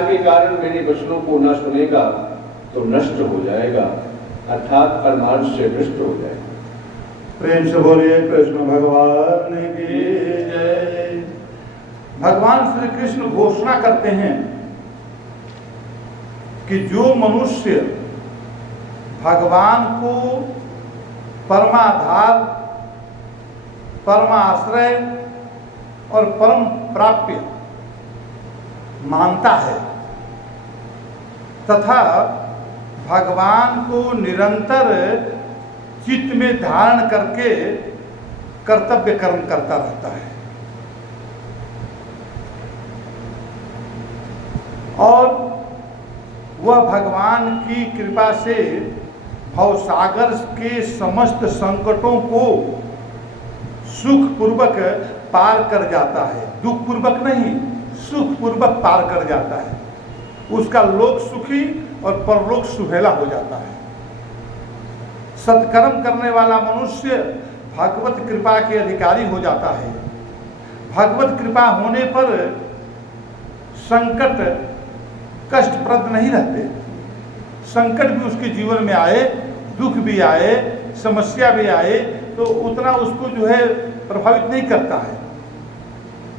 के कारण मेरे वचनों को न सुनेगा तो नष्ट हो जाएगा, अर्थात परमार्थ से भ्रष्ट हो जाएगा। प्रेम से बोलिए कृष्ण भगवान की जय। भगवान श्री कृष्ण घोषणा करते हैं कि जो मनुष्य भगवान को परमाधार, परमाश्रय और परम प्राप्य मानता है तथा भगवान को निरंतर चित्त में धारण करके कर्तव्य कर्म करता रहता है और वह भगवान की कृपा से भवसागर के समस्त संकटों को सुखपूर्वक पार कर जाता है। दुखपूर्वक नहीं, सुखपूर्वक पार कर जाता है। उसका लोक सुखी और परलोक सुहेला हो जाता है। सत्कर्म करने वाला मनुष्य भगवत कृपा के अधिकारी हो जाता है। भगवत कृपा होने पर संकट कष्टप्रद नहीं रहते। संकट भी उसके जीवन में आए, दुख भी आए, समस्या भी आए तो उतना उसको जो है प्रभावित नहीं करता है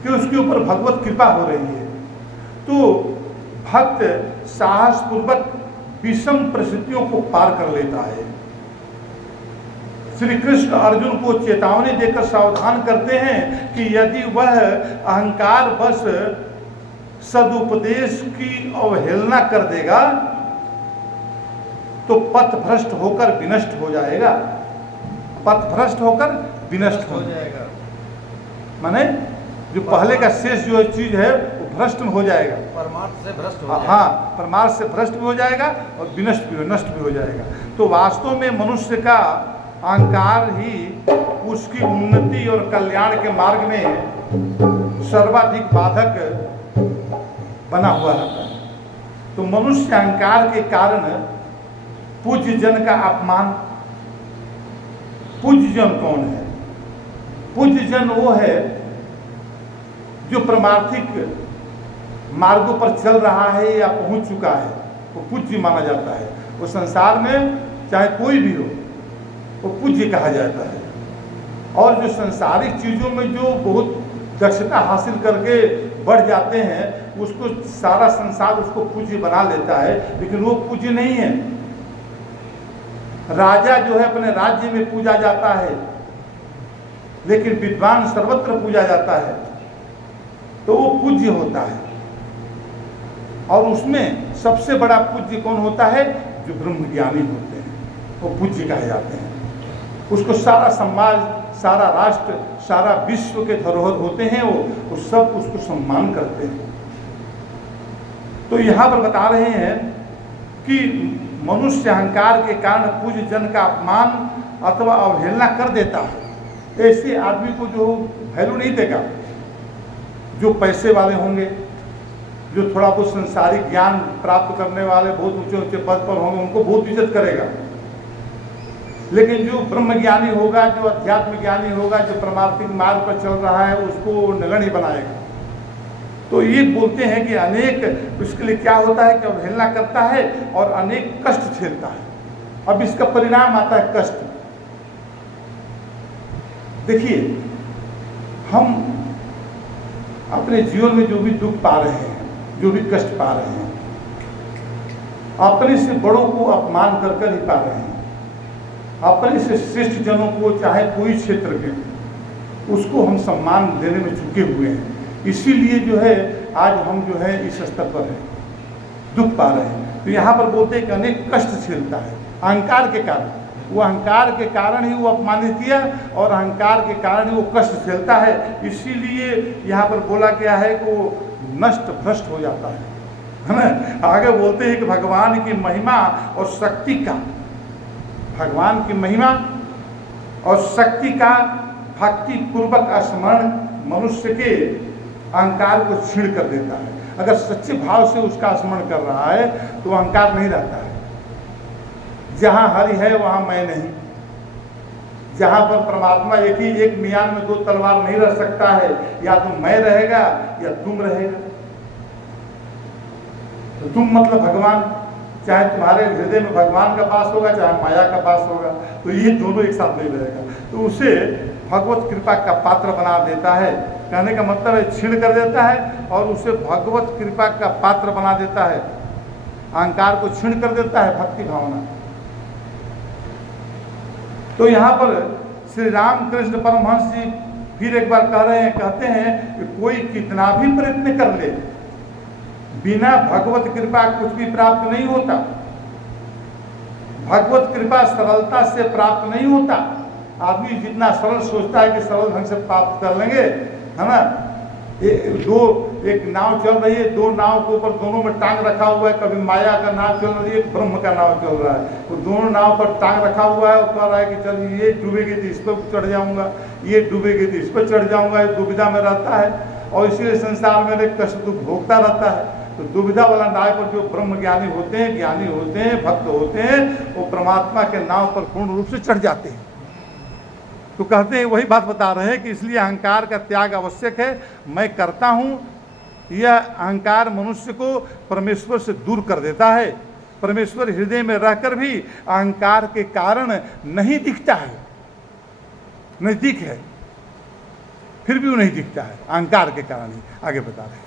कि उसके ऊपर भगवत कृपा हो रही है। तो भक्त साहसपूर्वक विषम परिस्थितियों को पार कर लेता है। श्री कृष्ण अर्जुन को चेतावनी देकर सावधान करते हैं कि यदि वह अहंकार बस सदुपदेश की अवहेलना कर देगा तो पथ भ्रष्ट होकर विनष्ट हो जाएगा। पथ भ्रष्ट होकर विनष्ट हो जाएगा, माने जो पहले का शेष जो चीज है वो भ्रष्ट हो जाएगा, परमार्थ से भ्रष्ट हो जाएगा। हाँ, परमार्थ से भ्रष्ट भी हो जाएगा और विनष्ट भी नष्ट भी हो जाएगा। तो वास्तव में मनुष्य का अहंकार ही उसकी उन्नति और कल्याण के मार्ग में सर्वाधिक बाधक बना हुआ रहता है। तो मनुष्य अहंकार के कारण पूज्य जन का अपमान। पूज्य जन कौन है? पूज्य जन वो है जो परमार्थिक मार्गों पर चल रहा है या पहुंच चुका है, वो पूज्य माना जाता है। वो संसार में चाहे कोई भी हो वो पूज्य कहा जाता है। और जो संसारिक चीज़ों में जो बहुत दक्षता हासिल करके बढ़ जाते हैं उसको सारा संसार उसको पूज्य बना लेता है, लेकिन वो पूज्य नहीं है। राजा जो है अपने राज्य में पूजा जाता है, लेकिन विद्वान सर्वत्र पूजा जाता है, तो वो पूज्य होता है। और उसमें सबसे बड़ा पूज्य कौन होता है? जो ब्रह्मज्ञानी होते हैं, वो पूज्य कहे जाते हैं। उसको सारा समाज, सारा राष्ट्र, सारा विश्व के धरोहर होते हैं, वो सब उसको सम्मान करते हैं। तो यहाँ पर बता रहे हैं कि मनुष्य अहंकार के कारण पूज्य जन का अपमान अथवा अवहेलना कर देता है। ऐसे आदमी को जो वैल्यू नहीं देगा। जो पैसे वाले होंगे, जो थोड़ा बहुत संसारिक ज्ञान प्राप्त करने वाले बहुत ऊंचे ऊंचे पद पर होंगे, उनको बहुत इज्जत करेगा। लेकिन जो ब्रह्मज्ञानी होगा, जो अध्यात्म ज्ञानी होगा, जो परमार्थिक मार्ग पर चल रहा है, उसको नगण्य बनाएगा। तो ये बोलते हैं कि अनेक उसके लिए क्या होता है कि अवहेलना करता है और अनेक कष्ट झेलता है। अब इसका परिणाम आता है कष्ट। देखिए, हम अपने जीवन में जो भी दुख पा रहे हैं, जो भी कष्ट पा रहे हैं, अपने से बड़ों को अपमान कर कर ही पा रहे हैं। अपने से श्रेष्ठ जनों को, चाहे कोई क्षेत्र के, उसको हम सम्मान देने में चुके हुए हैं। इसीलिए जो है आज हम जो है इस स्तर पर हैं, दुख पा रहे हैं। तो यहाँ पर बोलते हैं कि अनेक कष्ट झेलता है अहंकार के कारण। वो अहंकार के कारण ही वो अपमानित किया और अहंकार के कारण ही वो कष्ट झेलता है। इसीलिए यहाँ पर बोला गया है कि वो नष्ट भ्रष्ट हो जाता है ना। आगे बोलते हैं कि भगवान की महिमा और शक्ति का, भगवान की महिमा और शक्ति का भक्ति पूर्वक स्मरण मनुष्य के अहंकार को छीण कर देता है। अगर सच्चे भाव से उसका स्मरण कर रहा है तो अहंकार नहीं रहता है। जहाँ हरि है वहाँ मैं नहीं। जहाँ पर परमात्मा एक मियान में दो तलवार नहीं रह सकता है, या तो मैं रहेगा या तुम रहेगा। तो तुम मतलब भगवान, चाहे तुम्हारे हृदय में भगवान का पास होगा चाहे माया का पास होगा, तो ये दोनों एक साथ नहीं रहेगा, तो उसे भगवत कृपा का पात्र बना देता है। कहने का मतलब है छीण कर देता है और उसे भगवत कृपा का पात्र बना देता है, अहंकार को छीण कर देता है भक्ति भावना। तो यहाँ पर श्री रामकृष्ण परमहंस जी फिर एक बार कह रहे हैं, कहते हैं कि कोई कितना भी प्रयत्न कर ले, बिना भगवत कृपा कुछ भी प्राप्त नहीं होता। भगवत कृपा सरलता से प्राप्त नहीं होता। आदमी जितना सरल सोचता है कि सरल ढंग से प्राप्त कर लेंगे, है ना, एक नाव चल रही है, दो नाव के ऊपर दोनों में टांग रखा हुआ है, कभी माया का नाव चल रही है, ब्रह्म का नाव चल रहा है, तो दोनों नाव पर टांग रखा हुआ है और कह रहा है कि चल ये डूबेगी तो इस पर चढ़ जाऊंगा, ये डूबेगी तो इस पर चढ़ जाऊंगा, ये दुविधा में रहता है और इसीलिए संसार में कष्ट दुख भोगता रहता है। तो दुविधा वाला नाव पर जो ब्रह्म ज्ञानी होते हैं, ज्ञानी होते हैं, भक्त होते हैं, वो परमात्मा के नाव पर पूर्ण रूप से चढ़ जाते हैं। तो कहते हैं, वही बात बता रहे हैं कि इसलिए अहंकार का त्याग आवश्यक है। मैं करता हूँ, यह अहंकार मनुष्य को परमेश्वर से दूर कर देता है। परमेश्वर हृदय में रहकर भी अहंकार के कारण नहीं दिखता है, नजदीक है फिर भी वो नहीं दिखता है, अहंकार के कारण ही। आगे बता रहे हैं।